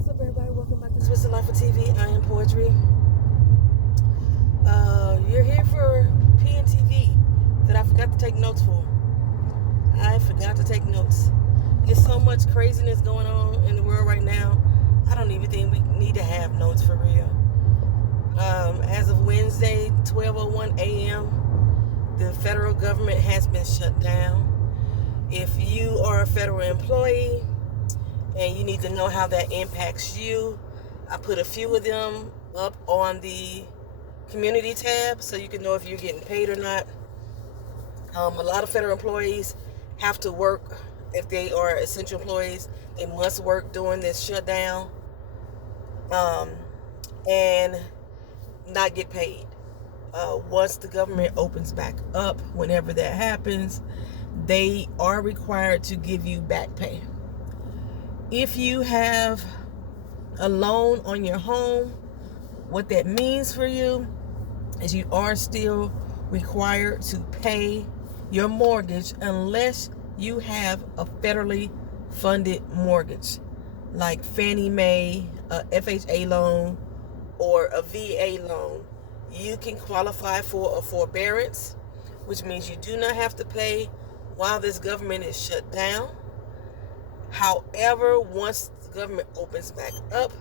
What's up, everybody? Welcome back to Twisted Life of TV. I am Poetry. You're here for PNTV that I forgot to take notes for. I forgot to take notes. There's so much craziness going on in the world right now. I don't even think we need to have notes for real. As of Wednesday, 12:01 a.m., the federal government has been shut down. If you are a federal employee and you need to know how that impacts you, I put a few of them up on the community tab so you can know if you're getting paid or not. A lot of federal employees have to work. If they are essential employees, they must work during this shutdown and not get paid. Once the government opens back up, whenever that happens, they are required to give you back pay. If you have a loan on your home, what that means for you is you are still required to pay your mortgage unless you have a federally funded mortgage, like Fannie Mae, a FHA loan, or a VA loan. You can qualify for a forbearance, which means you do not have to pay while this government is shut down. However, once the government opens back up,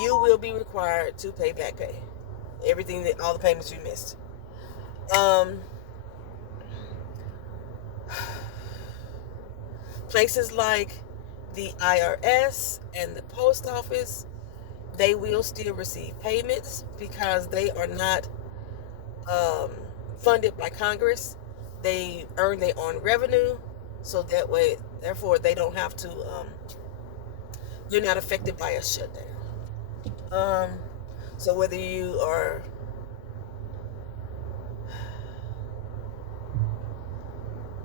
you will be required to pay back pay. All the payments you missed. Places like the IRS and the post office, they will still receive payments because they are not funded by Congress. They earn their own revenue, so that way, therefore, they don't have to, you're not affected by a shutdown. So whether you are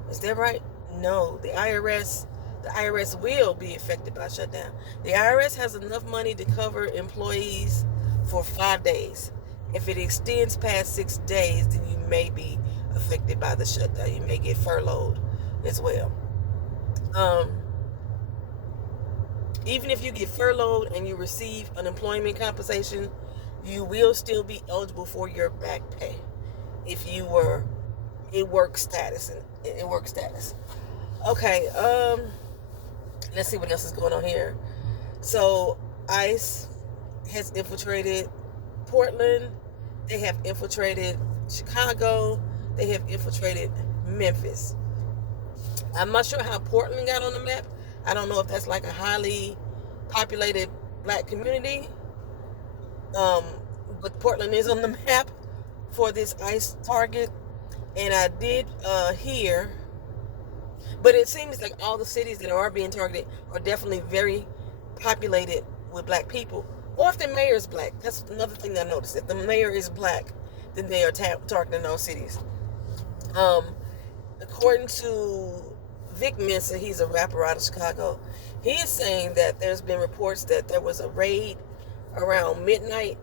is that right? No, the IRS will be affected by shutdown. The IRS has enough money to cover employees for 5 days. If it extends past 6 days, then you may be affected by the shutdown. You may get furloughed as well. Even if you get furloughed and you receive unemployment compensation, you will still be eligible for your back pay if you were in work status. Okay, let's see what else is going on here. So ICE has infiltrated Portland. They have infiltrated Chicago. They have infiltrated Memphis. I'm not sure how Portland got on the map. I don't know if that's like a highly populated black community. But Portland is on the map for this ICE target. And I did hear, but it seems like all the cities that are being targeted are definitely very populated with black people. Or if the mayor is black. That's another thing I noticed. If the mayor is black, then they are targeting those cities. According to Vic Mensa, he's a rapper out of Chicago. He is saying that there's been reports that there was a raid around midnight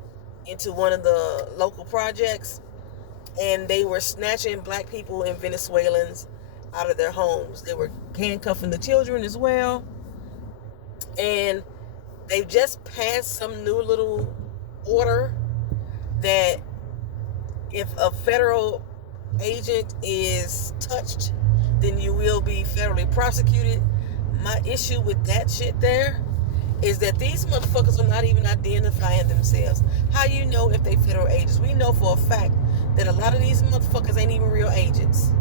into one of the local projects, and they were snatching black people and Venezuelans out of their homes. They were handcuffing the children as well. And they've just passed some new little order that if a federal agent is touched, then you will be federally prosecuted. My issue with that shit there is that these motherfuckers are not even identifying themselves. How you know if they federal agents? We know for a fact that a lot of these motherfuckers ain't even real agents.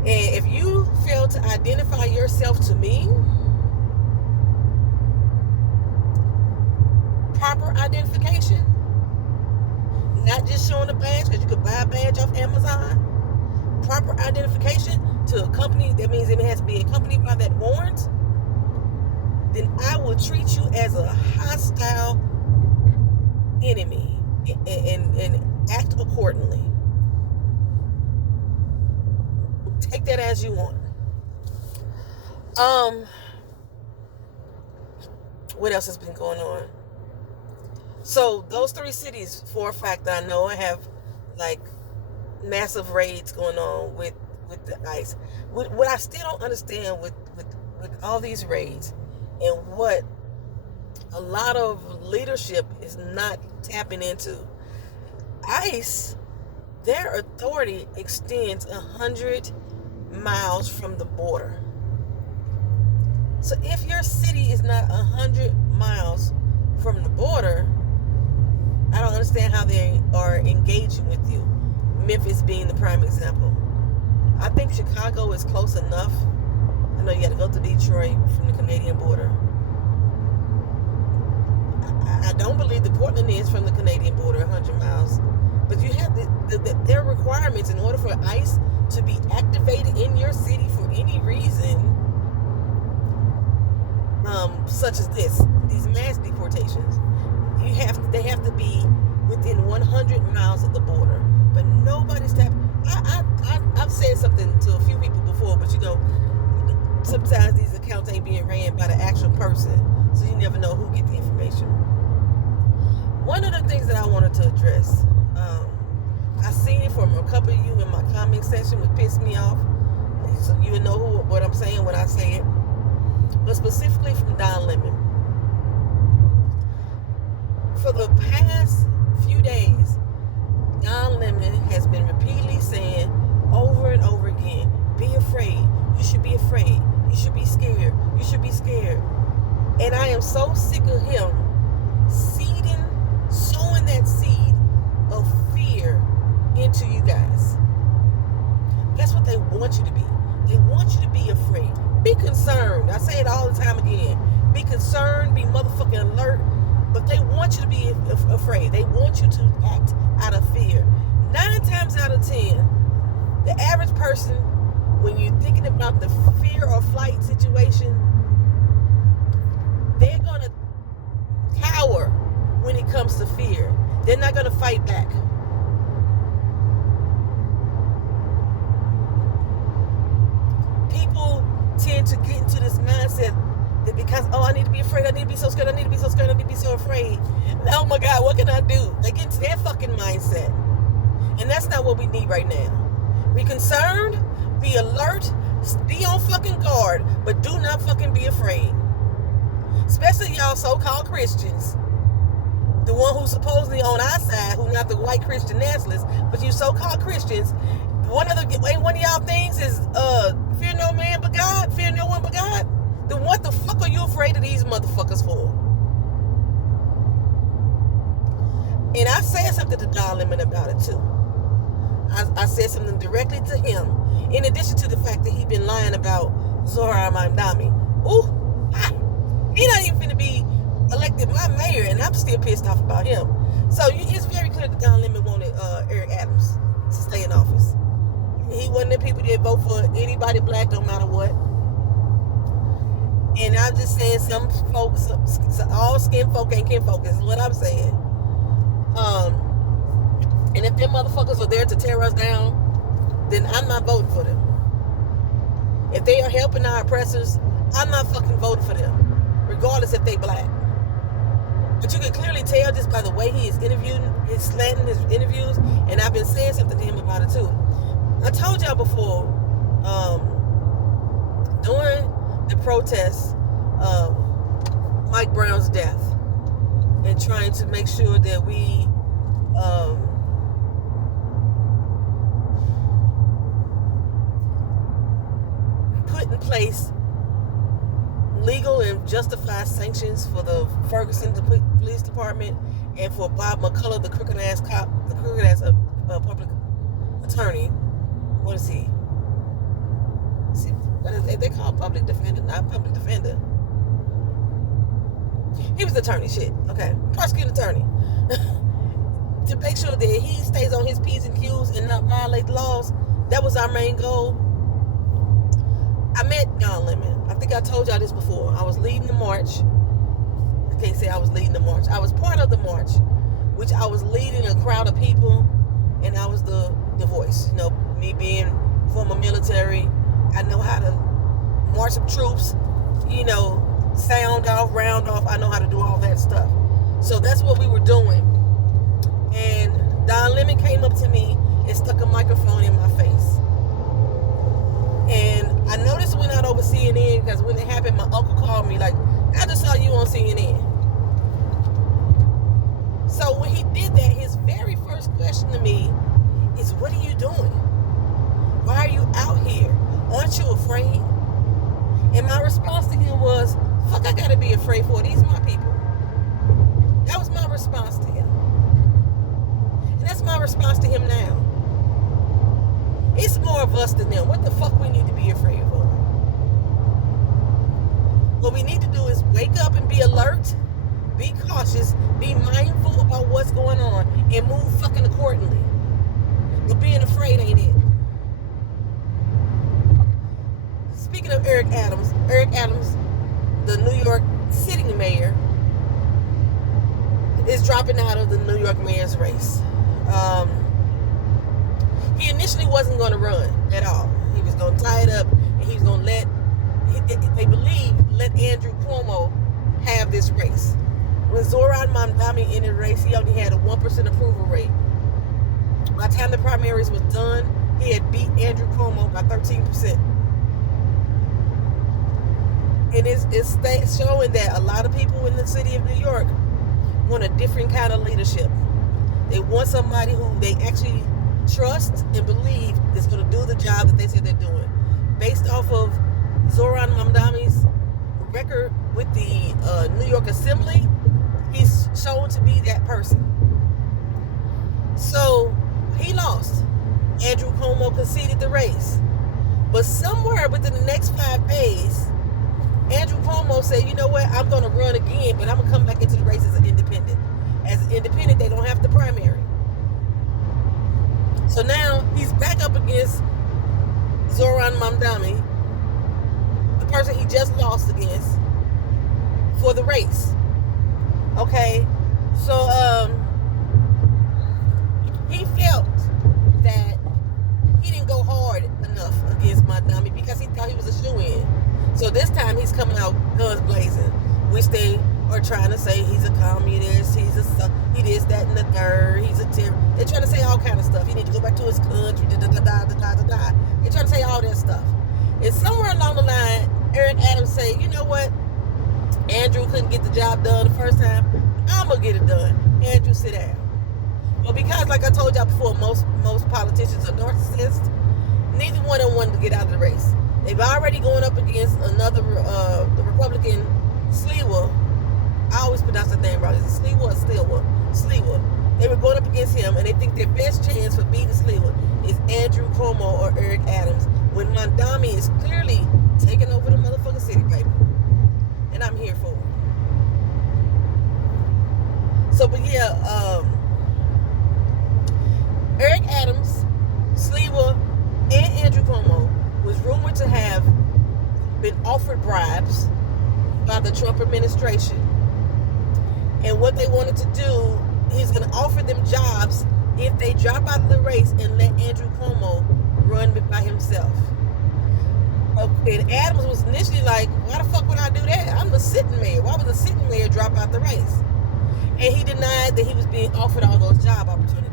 And if you fail to identify yourself to me, proper identification, not just showing a badge, because you could buy a badge off Amazon. Proper identification to a company, that means it has to be accompanied by that warrant, then I will treat you as a hostile enemy and act accordingly. Take that as you want. What else has been going on? So those 3 cities, for a fact, I know I have like massive raids going on with the ICE. What I still don't understand with all these raids and what a lot of leadership is not tapping into. ICE, their authority extends 100 miles from the border. So if your city is not 100 miles from the border, I don't understand how they are engaging with you. Memphis being the prime example. I think Chicago is close enough. I know you got to go to Detroit from the Canadian border. I don't believe that Portland is from the Canadian border 100 miles. But you have their requirements in order for ICE to be activated in your city for any reason, such as these mass deportations. They have to be within 100 miles of the border. But nobody's tapping. I've said something to a few people before, but sometimes these accounts ain't being ran by the actual person, so you never know who get the information. One of the things that I wanted to address, I seen it from a couple of you in my comment section, which pissed me off. So you know what I'm saying when I say it. But specifically from Don Lemon. For the past few days, Don Lemon has been repeatedly saying over and over again, be afraid. You should be afraid. You should be scared. You should be scared. And I am so sick of him sowing that seed of fear into you guys. That's what they want you to be. They want you to be afraid. Be concerned. I say it all the time again. Be concerned, be motherfucking alert. But they want you to be afraid. They want you to act out of fear. 9 times out of 10, the average person, when you're thinking about the fear or flight situation, they're going to cower when it comes to fear. They're not going to fight back. People tend to get into this mindset that because, I need to be afraid, I need to be so scared, I need to be so scared, I need to be so afraid. Oh my God, what can I do? They get into their fucking mindset. And that's not what we need right now. Be concerned, be alert, be on fucking guard, but do not fucking be afraid. Especially y'all so-called Christians. The one who's supposedly on our side, who's not the white Christian nationalists, but you so-called Christians, one of y'all things is fear no man but God, fear no one but God. Then what the fuck are you afraid of these motherfuckers for? And I said something to Don Lemon about it too. I said something directly to him, in addition to the fact that he been lying about Zohar Mamdani. He not even finna be elected my mayor, and I'm still pissed off about him. So it's very clear that Don Lemon wanted Eric Adams to stay in office. He wasn't the people that vote for anybody black, no matter what. And I'm just saying, some folks, all skin folk ain't kin folk, is what I'm saying. And if them motherfuckers are there to tear us down, then I'm not voting for them. If they are helping our oppressors, I'm not fucking voting for them, regardless if they black. But you can clearly tell just by the way he is slanting his interviews, and I've been saying something to him about it too. I told y'all before, during the protests of Mike Brown's death, and trying to make sure that we put in place legal and justified sanctions for the Ferguson Police Department and for Bob McCullough, the crooked ass public attorney. What is he? What is they call public defender, not public defender. He was the attorney, okay, prosecuting attorney. To make sure that he stays on his P's and Q's and not violate the laws. That was our main goal. I met Don Lemon. I think I told y'all this before. I was leading the march. I can't say I was leading the march. I was part of the march, which I was leading a crowd of people, and I was the voice. You know, me being former military, I know how to march some troops, you know, sound off, round off. I know how to do all that stuff. So that's what we were doing. And Don Lemon came up to me and stuck a microphone in my face. And I noticed it went out over CNN because when it happened, my uncle called me like I just saw you on CNN. So when he did that, his very first question to me is, what are you doing? Why are you out here? Aren't you afraid? And my response to him was, fuck, I gotta be afraid for. These my people. That was my response to him. And that's my response to him now. It's more of us than them. What the fuck we need to be afraid for? What we need to do is wake up and be alert, be cautious, be mindful about what's going on, and move fucking accordingly. But being afraid ain't it. Speaking of Eric Adams, the New York City mayor, is dropping out of the New York mayor's race. He initially wasn't going to run at all. He was going to tie it up, and he was going to let Andrew Cuomo have this race. When Zoran Mamdani entered the race, he only had a 1% approval rate. By the time the primaries was done, he had beat Andrew Cuomo by 13%. And it's showing that a lot of people in the city of New York want a different kind of leadership. They want somebody who they actually trust and believe is going to do the job that they said they're doing. Based off of Zoran Mamdani's record with the New York Assembly, he's shown to be that person. So he lost. Andrew Cuomo conceded the race. But somewhere within the next 5 days, Andrew Cuomo said, you know what, I'm going to run again, but I'm going to come back into the race as an independent. As an independent, they don't have the primary. So now he's back up against Zoran Mamdani, the person he just lost against, for the race. Okay? So he felt that he didn't go hard enough against Mamdani because he thought he was a shoo-in. So this time he's coming out guns blazing, which they are trying to say he's a communist, he this, that, and the third, he's a terrorist. They're trying to say all kind of stuff. He need to go back to his country, They're trying to say all that stuff. And somewhere along the line, Eric Adams say, you know what? Andrew couldn't get the job done the first time. I'm going to get it done. Andrew, sit down. Well, because like I told y'all before, most politicians are narcissists, neither one of them wanted to get out of the race. They've already going up against another, the Republican, Sliwa. I always pronounce the name wrong. Is it Sliwa or Sliwa? Sliwa. They were going up against him, and they think their best chance for beating Sliwa is Andrew Cuomo or Eric Adams, when Mamdani is clearly taking over the motherfucking city, baby. And I'm here for it. So, but yeah, Eric Adams, Sliwa, and Andrew Cuomo was rumored to have been offered bribes by the Trump administration. And what they wanted to do, he's going to offer them jobs if they drop out of the race and let Andrew Cuomo run by himself. And Adams was initially like, why the fuck would I do that? I'm the sitting mayor. Why would the sitting mayor drop out the race? And he denied that he was being offered all those job opportunities.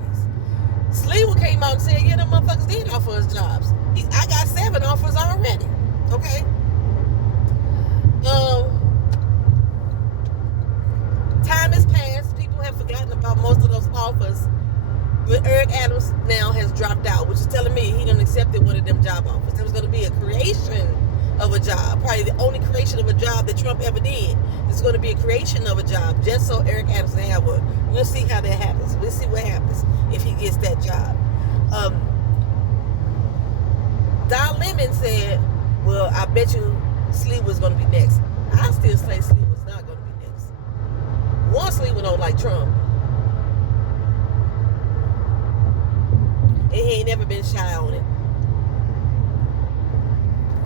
Sliwa came out and said, yeah, them motherfuckers did offer us jobs. I got 7 offers already. Okay? Time has passed. People have forgotten about most of those offers. But Eric Adams now has dropped out, which is telling me he done accepted one of them job offers. There was going to be a creation of a job, probably the only creation of a job that Trump ever did. There's going to be a creation of a job just so Eric Adams can have one. We'll see how that happens. We'll see what happens if he gets that job. Don Lemon said, well, I bet you Sliwa's going to be next. I still say Sliwa's not going to be next. One, Sliwa don't like Trump. And he ain't never been shy on it.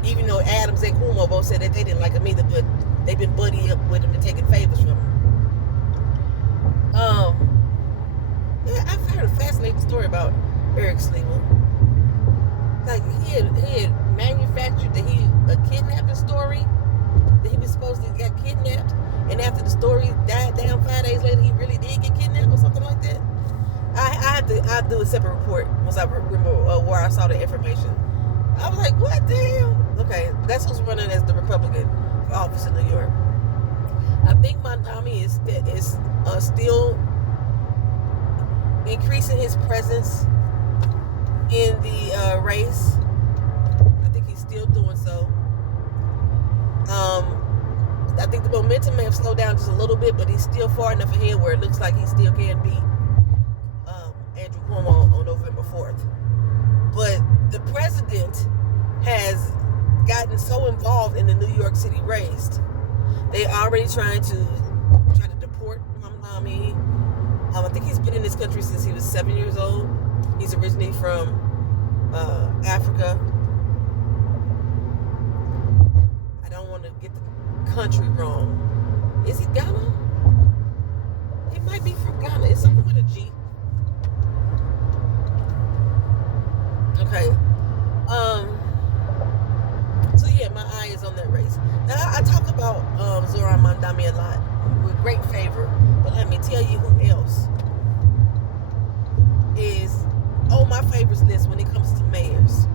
Even though Adams and Cuomo both said that they didn't like him either, but they've been buddy up with him and taking favors from him. Yeah, I've heard a fascinating story about Eric Sliwa. Like he had manufactured a kidnapping story that he was supposed to get kidnapped, and after the story died down 5 days later, he really did get kidnapped or something like that. I'll do a separate report once I remember where I saw the information. I was like, what the hell? Okay, that's who's running as the Republican for office in New York. think Mondami is still increasing his presence in the race. I think he's still doing so. I think the momentum may have slowed down just a little bit, but he's still far enough ahead where it looks like he still can beat Andrew Cuomo on November 4th. But the president has gotten so involved in the New York City race. They already trying to deport Mamdani. I think he's been in this country since he was 7 years old. He's originally from Africa. I don't want to get the country wrong. Is he Ghana? He might be from Ghana. It's something with a G. Okay. So yeah, my eye is on that race. Now I talk about Zoran Mondami a lot with great favor, but let me tell you who else is on my favorites list when it comes to mayors.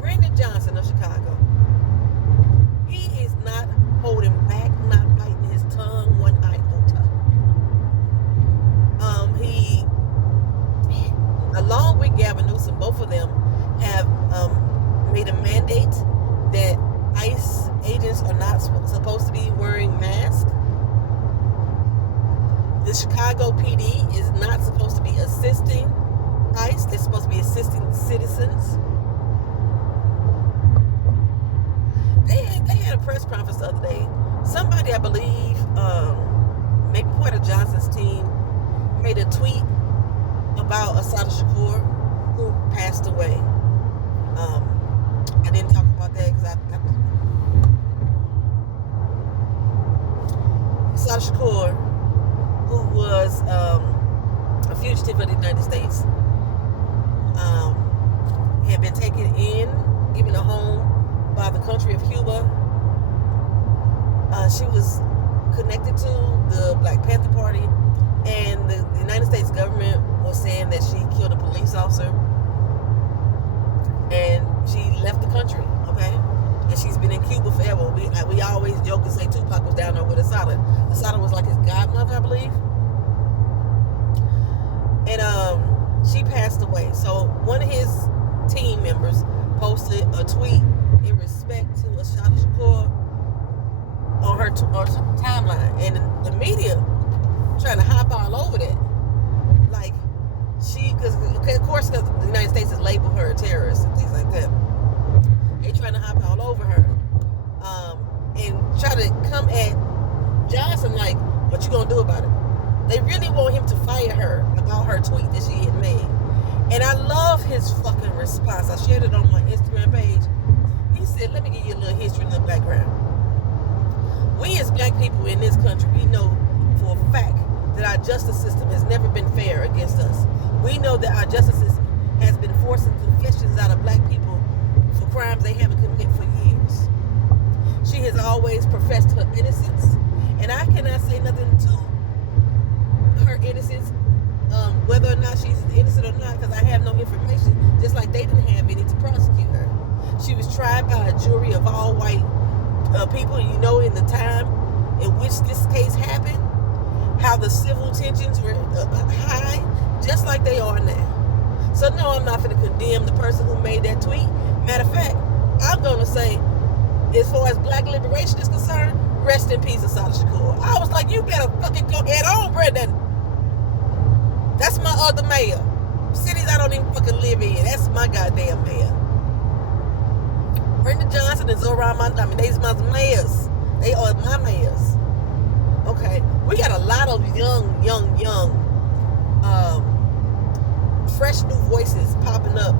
Brandon Johnson of Chicago. He is not holding back, not biting his tongue one iota. He, along with Gavin Newsom, both of them have made a mandate that ICE agents are not supposed to be wearing masks. The Chicago PD is not supposed to be assisting ICE. They're supposed to be assisting citizens. They had a press conference the other day. Somebody, I believe, maybe part of Johnson's team, made a tweet about Assata Shakur, who passed away. I didn't talk about that because Assata Shakur, who was a fugitive of the United States, had been taken in, given a home by the country of Cuba. She was connected to the Black Panther Party, and the United States government was saying that she killed a police officer, and she left the country, okay? And she's been in Cuba forever. We always joke and say Tupac was down there with Assata. Assata was like his godmother, I believe. And she passed away. So one of his team members posted a tweet in respect to Assata Shakur on her timeline, and the media trying to hop all over that, like because of course, because the United States has labeled her a terrorist and things like that. They trying to hop all over her, and try to come at Johnson like, what you gonna do about it? They really want him to fire her about her tweet that she had made, and I love his fucking response. I shared it on my Instagram page. He said, let me give you a little history and a little background. We as black people in this country, we know for a fact that our justice system has never been fair against us. We know that our justice system has been forcing confessions out of black people for crimes they haven't committed for years. She has always professed her innocence, and I cannot say nothing to her innocence, whether or not she's innocent or not, because I have no information, just like they didn't have any to prosecute her. She was tried by a jury of all white people. You know, in the time in which this case happened, how the civil tensions were high, just like they are now. So no, I'm not going to condemn the person who made that tweet. Matter of fact, I'm going to say, as far as black liberation is concerned, rest in peace, Assata Shakur. I was like, you better fucking go head on, Brendan. That's my other mayor. Cities I don't even fucking live in. That's my goddamn mayor. Brenda Johnson and Zoran Mondami, they's my mayors. They are my mayors. Okay, we got a lot of young, fresh new voices popping up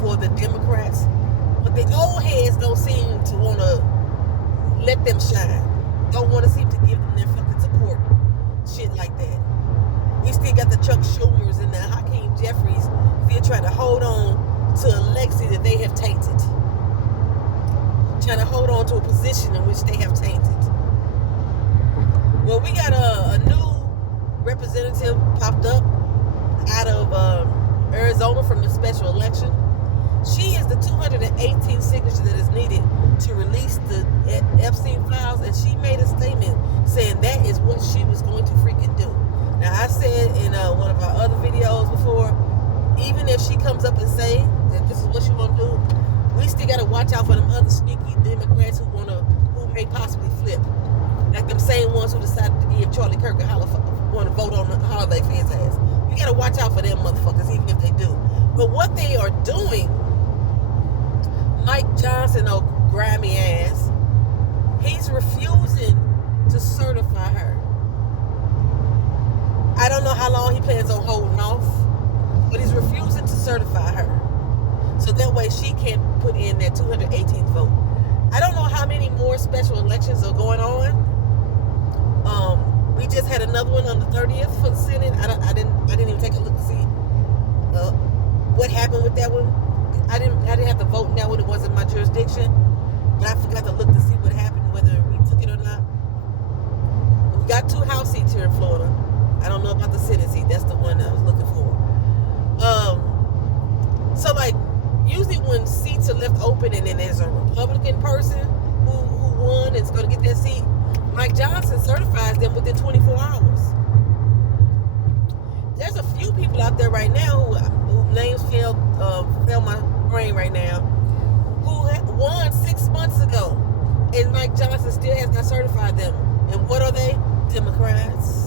for the Democrats, but the old heads don't seem to want to let them shine. Don't want to seem to give them their fucking support. Shit like that. We still got the Chuck Schumers and the Hakeem Jeffries still trying to hold on to a legacy that they have tainted. Trying to hold on to a position in which they have tainted. Well, we got a new representative popped up out of Arizona from the special election. She is the 218 signature that is needed to release the Epstein files, and she made a may possibly flip. Like them same ones who decided to give Charlie Kirk want to vote on the holiday for his ass. You gotta watch out for them motherfuckers, even if they do. But what they are doing, Mike Johnson, oh grimy ass, he's refusing to certify her. I don't know how long he plans on holding off, but he's refusing to certify her. So that way she can put in that 218th vote. I don't know how many more special elections are going on. We just had another one on the 30th for the Senate. I didn't even take a look to see what happened with that one. I didn't have to vote in that one. It wasn't my jurisdiction. But I forgot to look to see what happened, whether we took it or not. We got 2 House seats here in Florida. I don't know about the Senate seat. That's the one I was looking for. So like, usually when seats are left open and then there's a Republican person who won and is going to get that seat, Mike Johnson certifies them within 24 hours. There's a few people out there right now who names fail my brain right now, who won 6 months ago, and Mike Johnson still has not certified them. And what are they? Democrats.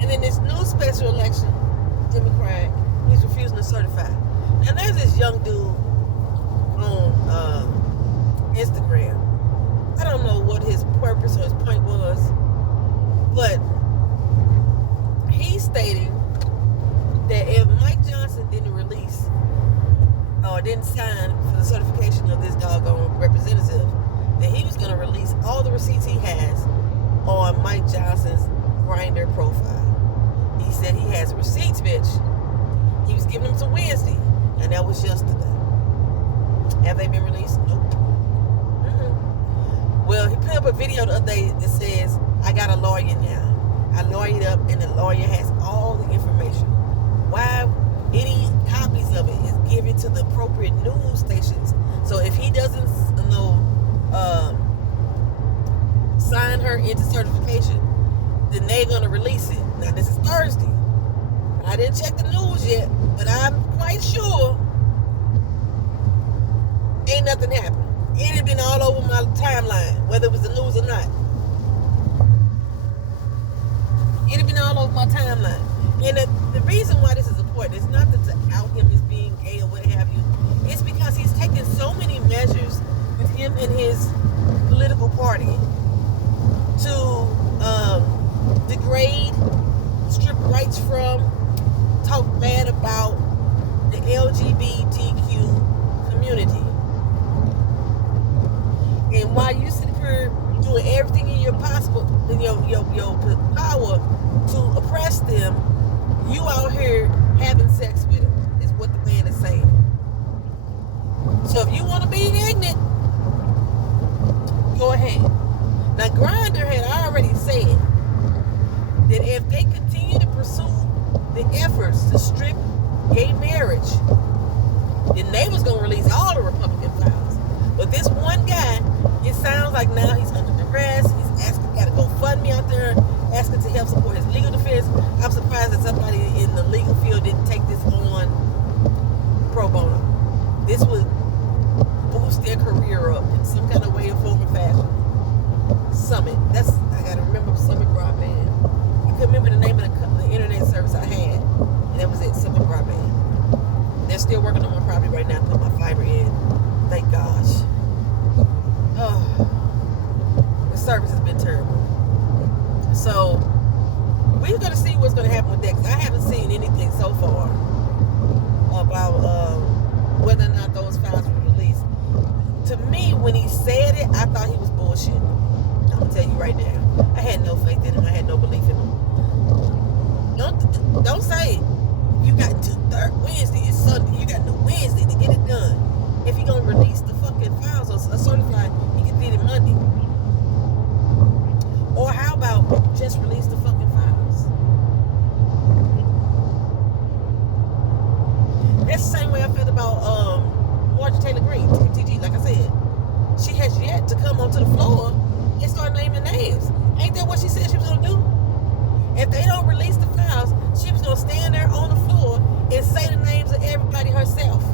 And then this new special election, Democrat, he's refusing to certify. And there's this young dude on Instagram. I don't know what his purpose or his point was, but he's stating that if Mike Johnson didn't release or didn't sign for the certification of this doggone representative, that he was going to release all the receipts he has on Mike Johnson's Grindr profile. He said he has receipts, bitch. He was giving them to Wednesday, and that was yesterday. Have they been released? Nope. Well, he put up a video the other day that says, I got a lawyer now. I lawyered up, and the lawyer has all the information. Why any copies of it is given to the appropriate news stations. So if he doesn't sign her into certification, then they're going to release it. Now, this is Thursday. I didn't check the news yet, but I'm quite sure ain't nothing happened. It had been all over my timeline, whether it was the news or not. It had been all over my timeline. And the reason why this is important is not that to out him as being gay or what have you. It's because he's taken so many measures with him and his political party to degrade, strip rights from, talk bad about the LGBTQ community. And while you sit here doing everything in your power to oppress them, you out here having sex with them, is what the man is saying. So if you want to be ignorant, go ahead. Now, Grindr had already said that if they continue to pursue the efforts to strip gay marriage, then they was going to release all the Republican files. But this one guy, it sounds like now he's under duress. He's asking, got to go fund me out there, asking to help support his legal defense. I'm surprised that somebody in the legal field didn't take this on pro bono. This would boost their career up in some kind of way, or form, or fashion. Summit. I gotta remember Summit Broadband. I couldn't remember the name of the internet service I had, and that was it, Summit Broadband. They're still working on my property right now to put my fiber in. Thank gosh. Oh, the service has been terrible. So we're gonna see what's gonna happen with that, because I haven't seen anything so far about whether or not those files were released. To me, when he said it, I thought he was bullshitting. I'm gonna tell you right now, I had no faith in him. I had no belief in him. Don't say you got to Wednesday. It's Sunday. You got to Wednesday to get it done. If he gonna release the fucking files or certify, he can get it Monday. Or how about just release the fucking files? That's the same way I felt about Marjorie Taylor Greene, TTG. Like I said, she has yet to come onto the floor and start naming names. Ain't that what she said she was gonna do? If they don't release the files, she was gonna stand there on the floor and say the names of everybody herself.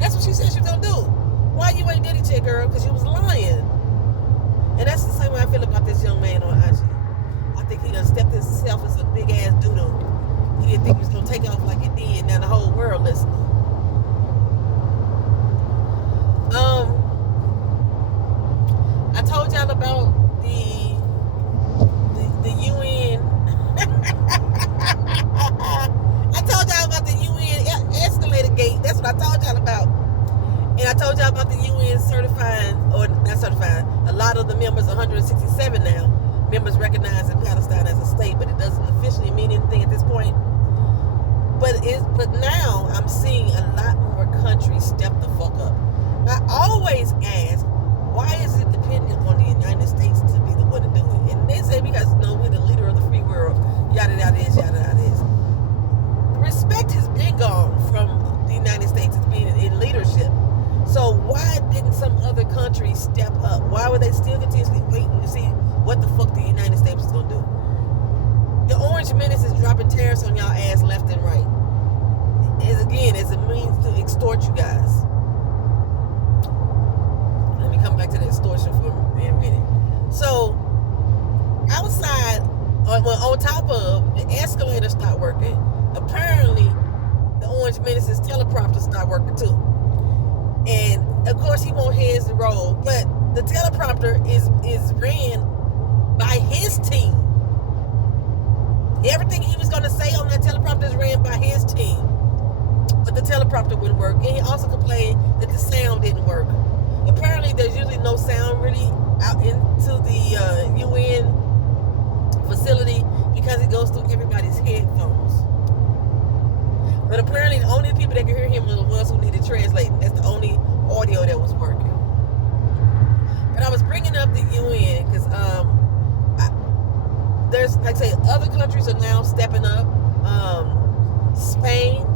That's what she said she was gonna do. Why you ain't did it yet? shit, girl, because you was lying. And that's the same way I feel about this young man on IG. I think he done stepped himself as a big ass doo-doo. He didn't think he was gonna take off like it did. Now the whole world listening. I told y'all about the UN. I told y'all about the UN escalator gate. That's what I told y'all about. And I told y'all about the UN certifying, or not certifying, a lot of the members, 167 now, members recognizing Palestine as a state, but it doesn't officially mean anything at this point. But now I'm seeing a lot more countries step the fuck up. I always ask, why is it dependent on the United States to be the one to do it? And they say because we're the leader of the free world, yada yada this, yada yada this. Respect has been gone from the United States as being in leadership. So why didn't some other countries step up? Why were they still continuously waiting to see what the fuck the United States was gonna do? The Orange Menace is dropping tariffs on y'all ass left and right. As a means to extort you guys. Let me come back to the extortion for a minute. So, outside, on top of the escalator stopped working, apparently the Orange Menace's teleprompter stopped working too. And of course he won't heads the roll, but the teleprompter is ran by his team. Everything he was gonna say on that teleprompter is ran by his team. But the teleprompter wouldn't work. And he also complained that the sound didn't work. Apparently there's usually no sound really out into the UN facility because it goes through everybody's headphones. But apparently the only people that could hear him were the ones who needed translating. That's the only audio that was working. But I was bringing up the UN because there's, like I say, other countries are now stepping up. Spain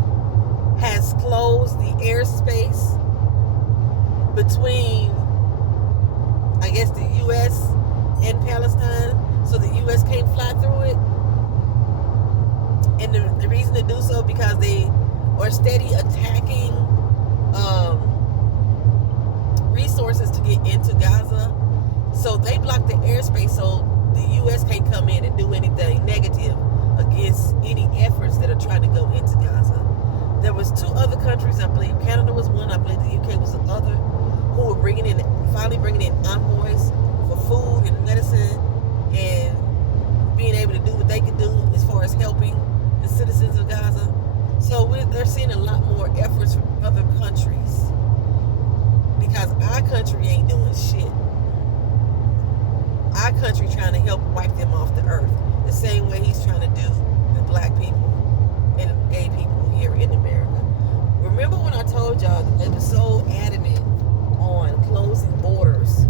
has closed the airspace between, I guess, the U.S. and Palestine, so the U.S. can't fly through it. And the reason to do so because they are steady attacking resources to get into Gaza. So they block the airspace so the U.S. can't come in and do anything negative against any efforts that are trying to go into Gaza. There was two other countries, I believe. Canada was one, I believe the UK was the other, who were finally bringing in envoys for food and medicine and being able to do what they could do as far as helping the citizens of Gaza. So they're seeing a lot more efforts from other countries because our country ain't doing shit. Our country trying to help wipe them off the earth the same way he's trying to do with black people and gay people here in America. Remember when I told y'all that they were so adamant on closing borders?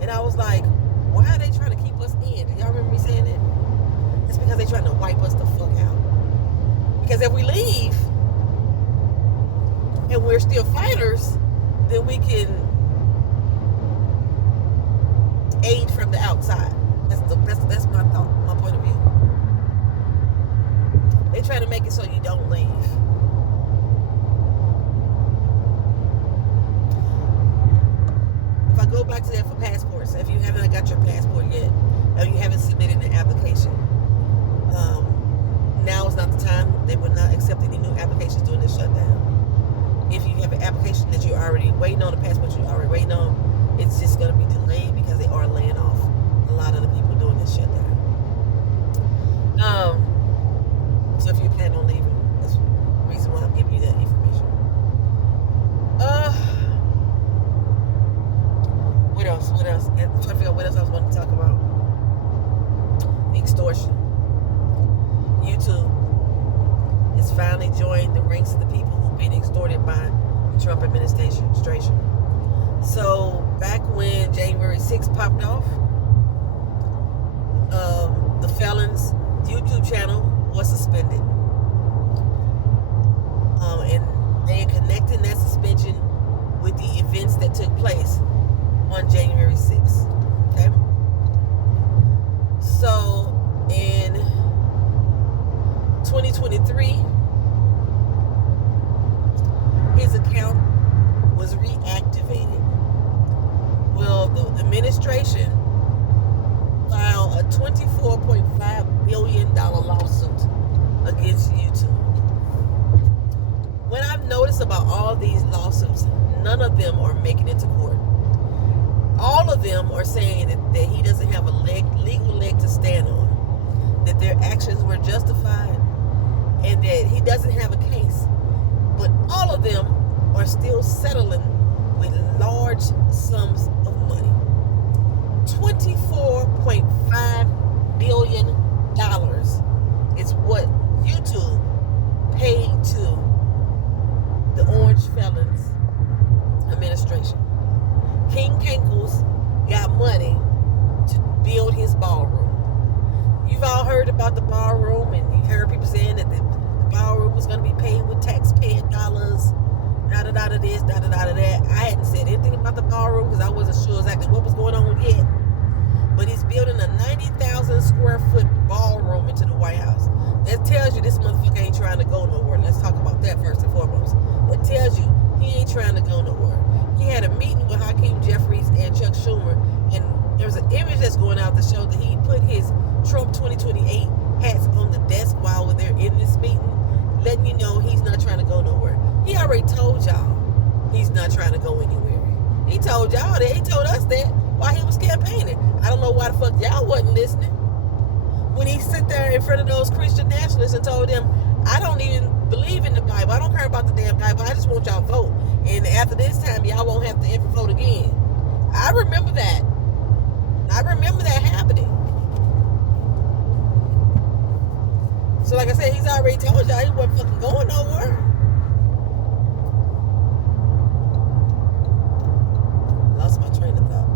And I was like, why are they trying to keep us in? Do y'all remember me saying that? It's because they're trying to wipe us the fuck out. Because if we leave and we're still fighters, then we can aid from the outside. That's my thought, my point of view. They try to make it so you don't leave. If I go back to that for passports, if you haven't got your passport yet, or you haven't submitted an application, now is not the time. They would not accept any new applications during this shutdown. If you have an application that you're already waiting on, a passport you're already waiting on, it's just going to be delayed because they are laying off a lot of the people doing this shutdown. So if you plan on leaving, that's the reason why I'm giving you that information. What else? I'm trying to figure out what else I was going to talk about. Extortion. YouTube has finally joined the ranks of the people who've been extorted by the Trump administration. So back when January 6th popped off, the felon's YouTube channel was suspended. And they are connecting that suspension with the events that took place on January 6th. Okay? So in 2023, his account was reactivated. administration filed a $24.5 billion lawsuit against YouTube. What I've noticed about all these lawsuits, none of them are making it to court. All of them are saying that he doesn't have a legal leg to stand on, that their actions were justified, and that he doesn't have a case. But all of them are still settling with large sums of money. $24.5 billion is what YouTube paid to the Orange Felons administration. King Kankles got money to build his ballroom. You've all heard about the ballroom, and you heard people saying that the ballroom was going to be paid with taxpayer dollars, da-da-da-da this, da-da-da-da that. I hadn't said anything about the ballroom because I wasn't sure exactly what was going on yet. But he's building a 90,000 square foot ballroom into the White House. That tells you this motherfucker ain't trying to go nowhere. Let's talk about that first and foremost. That tells you he ain't trying to go nowhere. He had a meeting with Hakeem Jeffries and Chuck Schumer, and there's an image that's going out to show that he put his Trump 2028 hats on the desk while they're in this meeting, letting you know he's not trying to go nowhere. He already told y'all he's not trying to go anywhere. He told y'all that. He told us that while he was campaigning. I don't know why the fuck y'all wasn't listening. When he sit there in front of those Christian nationalists and told them, I don't even believe in the Bible. I don't care about the damn Bible. I just want y'all to vote. And after this time, y'all won't have to ever vote again. I remember that. I remember that happening. So like I said, he's already told y'all he wasn't fucking going nowhere. Lost my train of thought.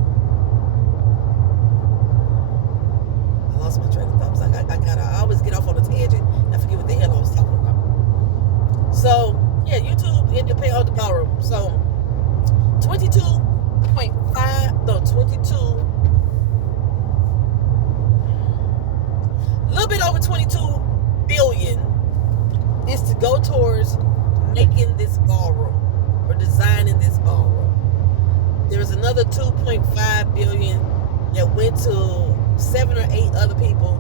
I always get off on a tangent and I forget what the hell I was talking about. So, yeah, YouTube ended up paying out the ballroom. So, a little bit over 22 billion is to go towards making this ballroom or designing this ballroom. There's another 2.5 billion that went to 7 or 8 other people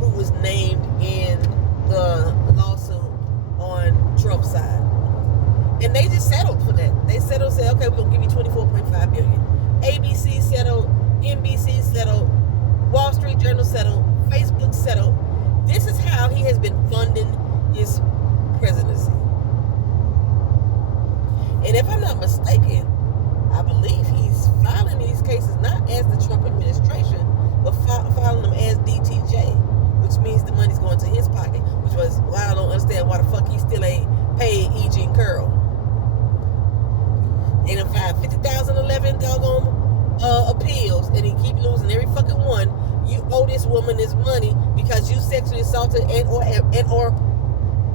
who was named in the lawsuit on Trump's side. And they just settled for that. They settled, said, okay, we're going to give you 24.5 billion. ABC settled, NBC settled, Wall Street Journal settled, Facebook settled. This is how he has been funding his presidency. And if I'm not mistaken, I believe he's filing these cases not as the Trump administration, but filing them as DTJ, which means the money's going to his pocket, which was why I don't understand why the fuck he still ain't paid IGer and Curl. And if I 50,011 doggone appeals, and he keep losing every fucking one, you owe this woman this money because you sexually assaulted and or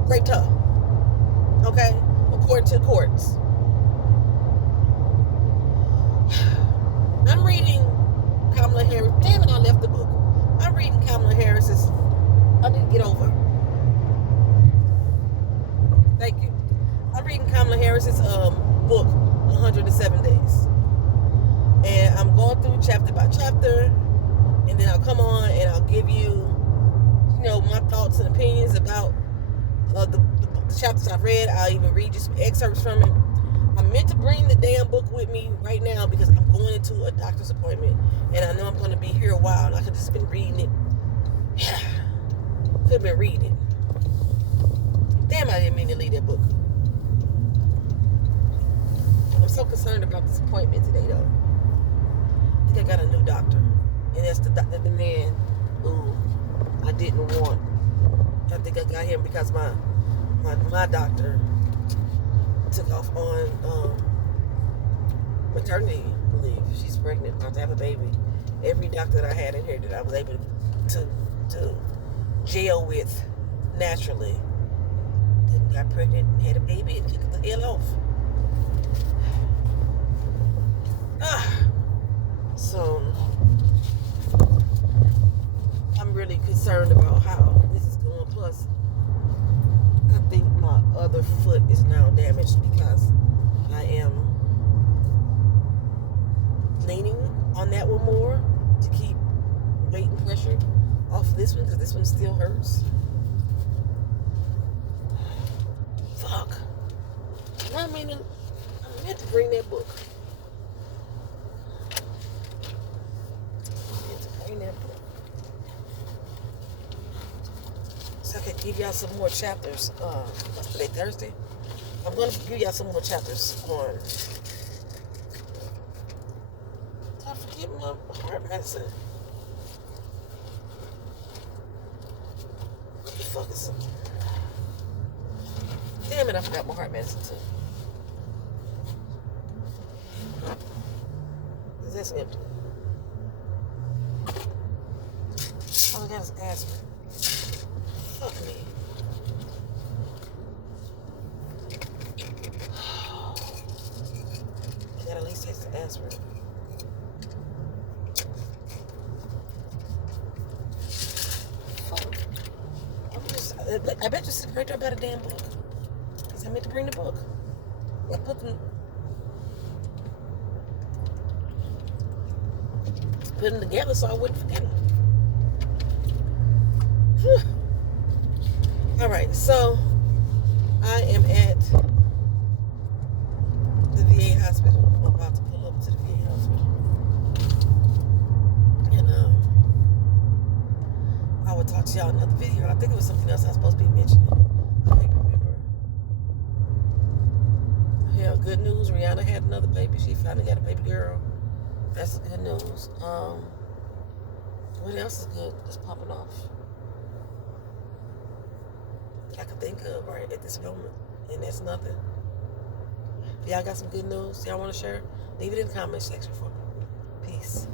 raped her. Okay? According to the courts. I'm reading Kamala Harris. Damn it, I left the book. I'm reading Kamala Harris's. I need to get over. Thank you. I'm reading Kamala Harris's book, 107 Days. And I'm going through chapter by chapter. And then I'll come on and I'll give you, my thoughts and opinions about the chapters I've read. I'll even read you some excerpts from it. I meant to bring the damn book with me right now because I'm going into a doctor's appointment. And I know I'm going to be here a while. And I could have just been reading it. Could have been reading it. Damn, I didn't mean to leave that book. I'm so concerned about this appointment today, though. I think I got a new doctor. And that's the man who I didn't want. I think I got him because my doctor took off on maternity leave. She's pregnant, about to have a baby. Every doctor that I had in here that I was able to jail with naturally then got pregnant and had a baby and took the hell off. So I'm really concerned about how this is going. Plus, I think my other foot is now damaged because I am leaning on that one more to keep weight and pressure off this one, because this one still hurts. Fuck. I mean, I meant to bring that book. So I can give y'all some more chapters. What's today, Thursday? I'm going to give y'all some more chapters on. Did I forget my heart medicine? What the fuck is it? Damn it, I forgot my heart medicine too. That's empty. All I got is aspirin. Fuck me. I gotta at least taste the aspirin. Fuck. I bet you sit right there about a damn book. Because I meant to bring the book. I put them together so I wouldn't forget them. Whew. All right, so I am at the VA hospital. I'm about to pull up to the VA hospital, and I will talk to y'all in another video. I think it was something else I was supposed to be mentioning. I can't remember. Yeah, good news. Rihanna had another baby. She finally got a baby girl. That's good news. What else is good that's popping off that I can think of right at this moment? And that's nothing. If y'all got some good news y'all want to share, leave it in the comment section for me. Peace.